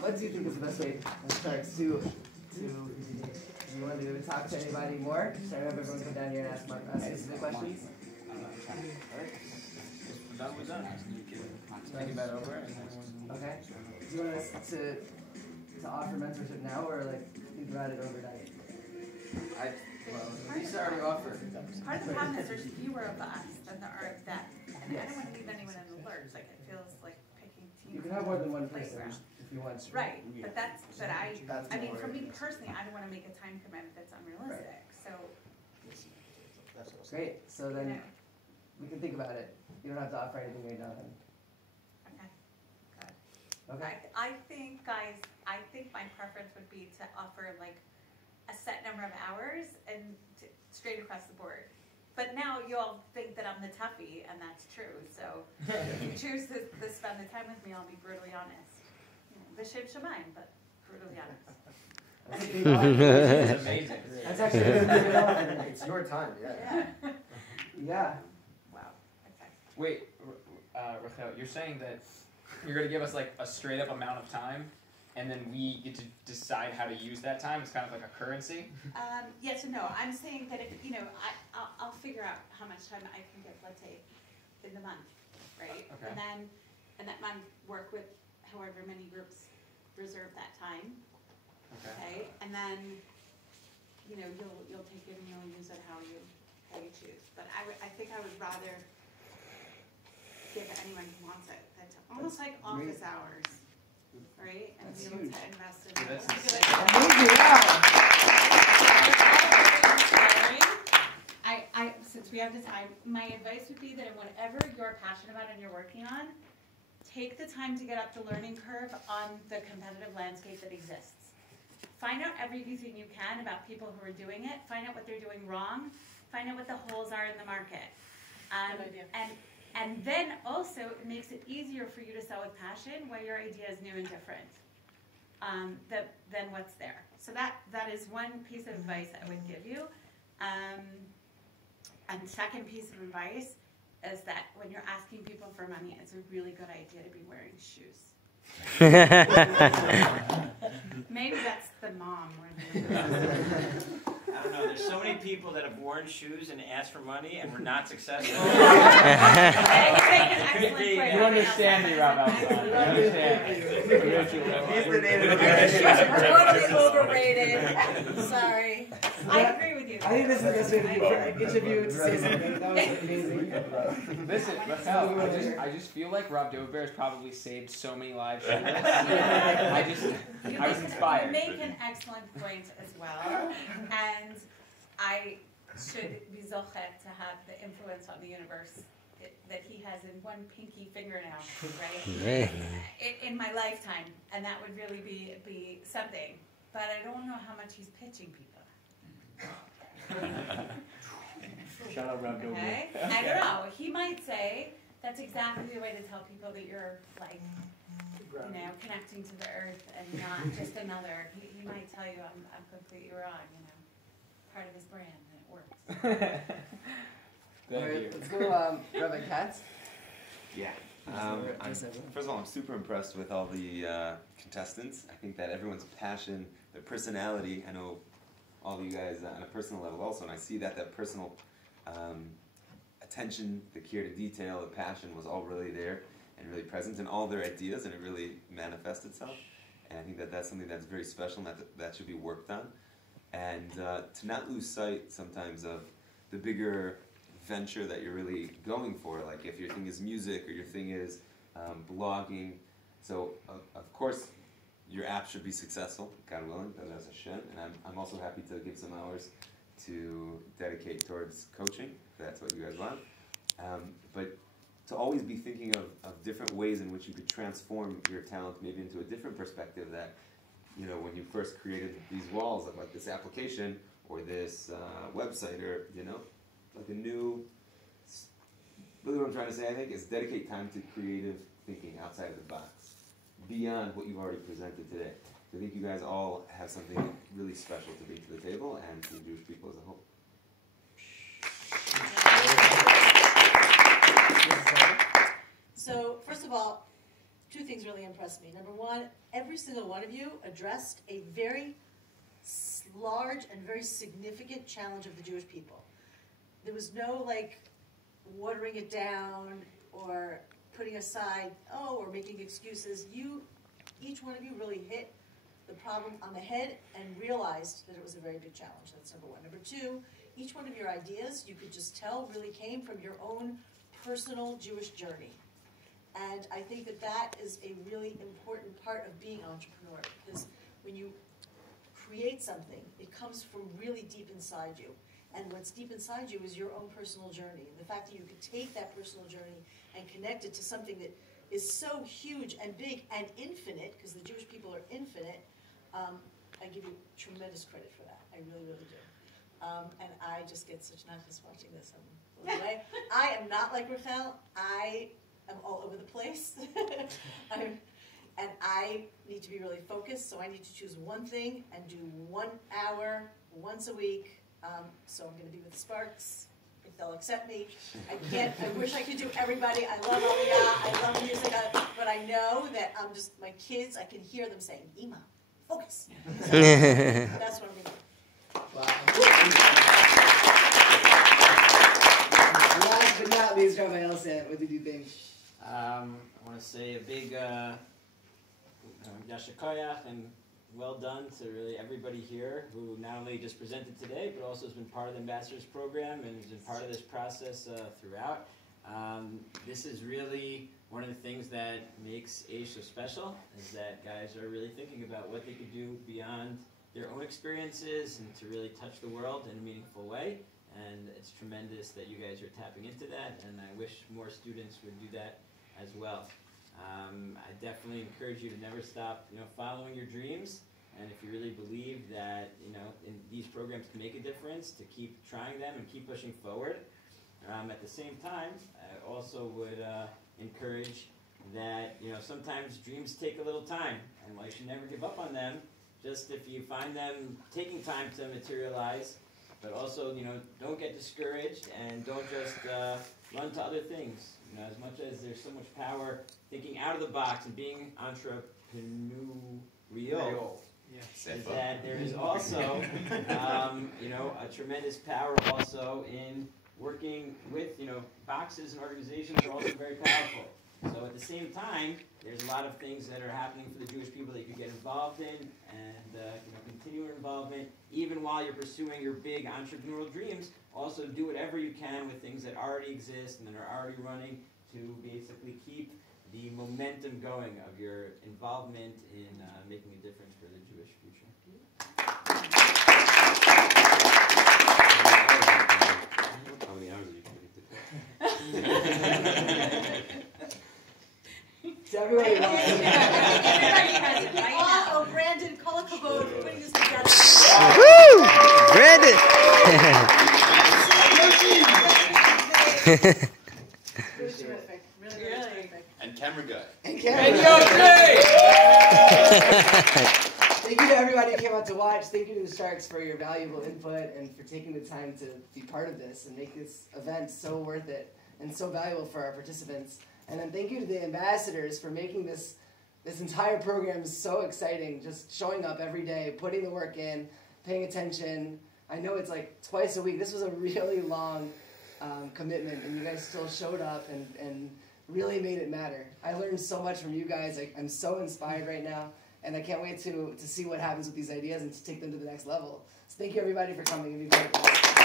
what do you think is the best way, Shtark, to do you want to talk to anybody more? Should I have everyone come down here and ask specific questions? Alright. We're done, we're done. Think about it over. Okay. Do you want us to offer mentorship now or like think about it overnight? These are already offered. Part of the problem is there's fewer of us than there are of them. And I don't want to leave anyone in the lurch. Like it feels like picking teams. You can have more than one person if you want to. Right, but I mean, for me personally, I don't want to make a time commitment that's unrealistic. Right. So. Great. So then we can think about it. You don't have to offer anything right now. Then. Okay. Good. Okay. I think, guys, I think my preference would be to offer like a set number of hours and straight across the board. But now you all think that I'm the toughie, and that's true. So if you choose to spend the time with me, I'll be brutally honest. V'shem shamayim, but brutally honest. That's amazing. That's actually a good offer. It's your time, yeah. Yeah. Wow. Okay. Wait, Rachel, you're saying that you're going to give us like a straight up amount of time, and then we get to decide how to use that time? It's kind of like a currency? Yes and no. I'm saying that if, I'll figure out how much time I can give, let's say, in the month, right? Okay. And then in that month, work with however many groups reserve that time. Okay. And then, you'll take it and you'll use it how you choose. But I think I would rather give it anyone who wants it. That's almost like office hours, right? And be able to invest in it. Since we have the time, my advice would be that in whatever you're passionate about and you're working on, take the time to get up the learning curve on the competitive landscape that exists. Find out everything you can about people who are doing it. Find out what they're doing wrong. Find out what the holes are in the market. Good idea. And then also it makes it easier for you to sell with passion where your idea is new and different than what's there. So that is one piece of advice I would give you. And second piece of advice is that when you're asking people for money, it's a really good idea to be wearing shoes. Maybe that's the mom. I don't know. There's so many people that have worn shoes and asked for money and were not successful. You understand me, Rob. You understand. He's the name of Totally overrated. Sorry. I agree with you. I think this is the best way to do it. Each of you to say something. That was amazing. Listen, Rachel, I just feel like Rob Dover has probably saved so many lives from this. I was inspired. You make an excellent point as well, and I should be zochet to have the influence on the universe that he has in one pinky fingernail, right? In my lifetime, and that would really be something. But I don't know how much he's pitching people. Shout out Rob Dover. Okay? I don't know. He might say that's exactly the way to tell people that you're like, connecting to the earth and not just another. He might tell you I'm completely wrong. Part of his brand, and it works. Thank you. Let's go, Rabbi Katz. Yeah. First of all, I'm super impressed with all the contestants. I think that everyone's passion, their personality, I know all of you guys on a personal level also, and I see that personal attention, the care to detail, the passion was all really there and really present in all their ideas, and it really manifests itself. And I think that that's something that's very special and that should be worked on. And to not lose sight sometimes of the bigger venture that you're really going for, like if your thing is music or your thing is blogging. So of course your app should be successful, God willing, but that's a Hashem. And I'm also happy to give some hours to dedicate towards coaching, if that's what you guys want. But to always be thinking of different ways in which you could transform your talent maybe into a different perspective that, when you first created these walls of like this application or this website or, like a new, really what I'm trying to say, I think, is dedicate time to creative thinking outside of the box, beyond what you've already presented today. I think you guys all have something really special to bring to the table and to the Jewish people as a whole. So, first of all, two things really impressed me. Number one, every single one of you addressed a very large and very significant challenge of the Jewish people. There was no like watering it down or putting aside, or making excuses. Each one of you really hit the problem on the head and realized that it was a very big challenge. That's number one. Number two, each one of your ideas, you could just tell, really came from your own personal Jewish journey. And I think that that is a really important part of being an entrepreneur, because when you create something, it comes from really deep inside you. And what's deep inside you is your own personal journey. And the fact that you could take that personal journey and connect it to something that is so huge and big and infinite, because the Jewish people are infinite, I give you tremendous credit for that. I really, really do. And I just get such nauseous watching this. I am not like Rachel. I am all over the place. And I need to be really focused, so I need to choose one thing and do 1 hour once a week. So I'm going to be with Sparks, if they'll accept me. I wish I could do everybody. I love Aliyah, I love music, but I know that I'm just, my kids, I can hear them saying, Ima, focus. So that's what I'm going to do. Wow. Last but not least, Rabbi Elson, what did you think? I want to say a big Yasher Koyach and well done to really everybody here who not only just presented today, but also has been part of the Ambassadors Program and has been part of this process throughout. This is really one of the things that makes ACE so special, is that guys are really thinking about what they could do beyond their own experiences and to really touch the world in a meaningful way. And it's tremendous that you guys are tapping into that, and I wish more students would do that as well. I definitely encourage you to never stop, following your dreams, and if you really believe that, in these programs can make a difference, to keep trying them and keep pushing forward. At the same time, I also would encourage that, sometimes dreams take a little time, and while you should never give up on them, just if you find them taking time to materialize, but also, don't get discouraged and don't just run to other things. As much as there's so much power thinking out of the box and being entrepreneurial, is that there is also, a tremendous power also in working with, boxes and organizations are also very powerful. So at the same time, there's a lot of things that are happening for the Jewish people that you could get involved in and continue your involvement. Even while you're pursuing your big entrepreneurial dreams, also do whatever you can with things that already exist and that are already running to basically keep the momentum going of your involvement in making a difference for the Jewish future. How many hours are you committed to? To everybody Oh, Brandon, call a kavod for putting this together. Woo! Brandon! Really terrific. Really terrific. And camera guy. And Thank you to everybody who came out to watch. Thank you to the Sharks for your valuable input and for taking the time to be part of this and make this event so worth it and so valuable for our participants. And then thank you to the ambassadors for making this entire program so exciting, just showing up every day, putting the work in, paying attention. I know it's like twice a week. This was a really long commitment, and you guys still showed up and really made it matter. I learned so much from you guys. I'm so inspired right now, and I can't wait to see what happens with these ideas and to take them to the next level. So thank you, everybody, for coming and being part of this.